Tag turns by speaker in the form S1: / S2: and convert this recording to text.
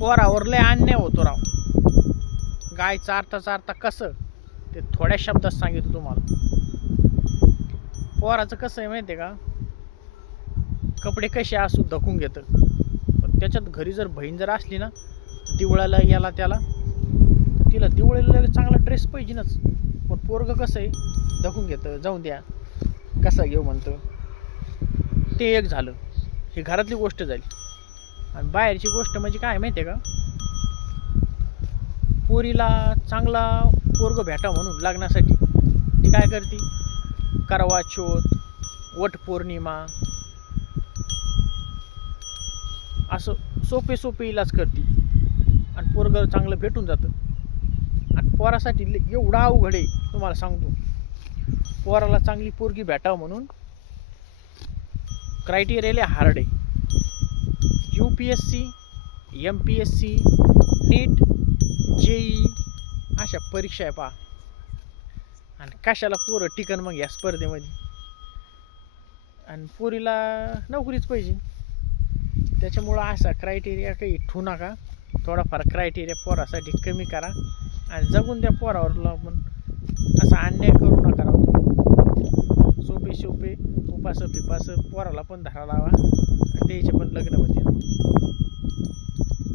S1: पोरावर लय अन्याय होतो राव. गाय चारता चारता कसं? ते थोड्या शब्दात सांगितलं तुम्हाला. पोराचं कसं आहे माहिती आहे का? कपडे कसे असू धकून घेतं. पण त्याच्यात घरी जर बहीण जर असली ना दिवळाला याला त्याला तिला दिवळीला चांगला ड्रेस पाहिजेनच. पण पोरगं कसं आहे? धकून घेतं. जाऊन द्या. कसा घेऊ म्हणतं? ते एक झालं. ही घरातली गोष्ट झाली. आणि बाहेरची गोष्ट म्हणजे काय माहिती आहे का? पोरीला चांगला पोरग भेटा म्हणून लग्नासाठी. ती काय करते? करवा चौथ वट पौर्णिमा. असं सोपे सोपे इलाज करते. आणि पोरग चांगलं भेटून जातं. आणि पोरासाठी एवढा अवघड आहे तुम्हाला सांगतो. पोराला चांगली पोरगी भेटावं म्हणून क्रायटेरियाले हार्ड आहे. U P S C M P S C NEET JEE अशा परीक्षा आहे पहा. आणि कशाला पोरं टिकन मग या स्पर्धेमध्ये? आणि पोरीला नोकरीच पाहिजे. त्याच्यामुळं असा क्रायटेरिया काही ठेवू नका. थोडाफार क्रायटेरिया पोरासाठी कमी करा. आणि जगून त्या पोरावर पण असा अन्याय करू नका सोपे सोपे उपास पिपास पोराला पण धरा लावा. आणि त्याचे पण लग्न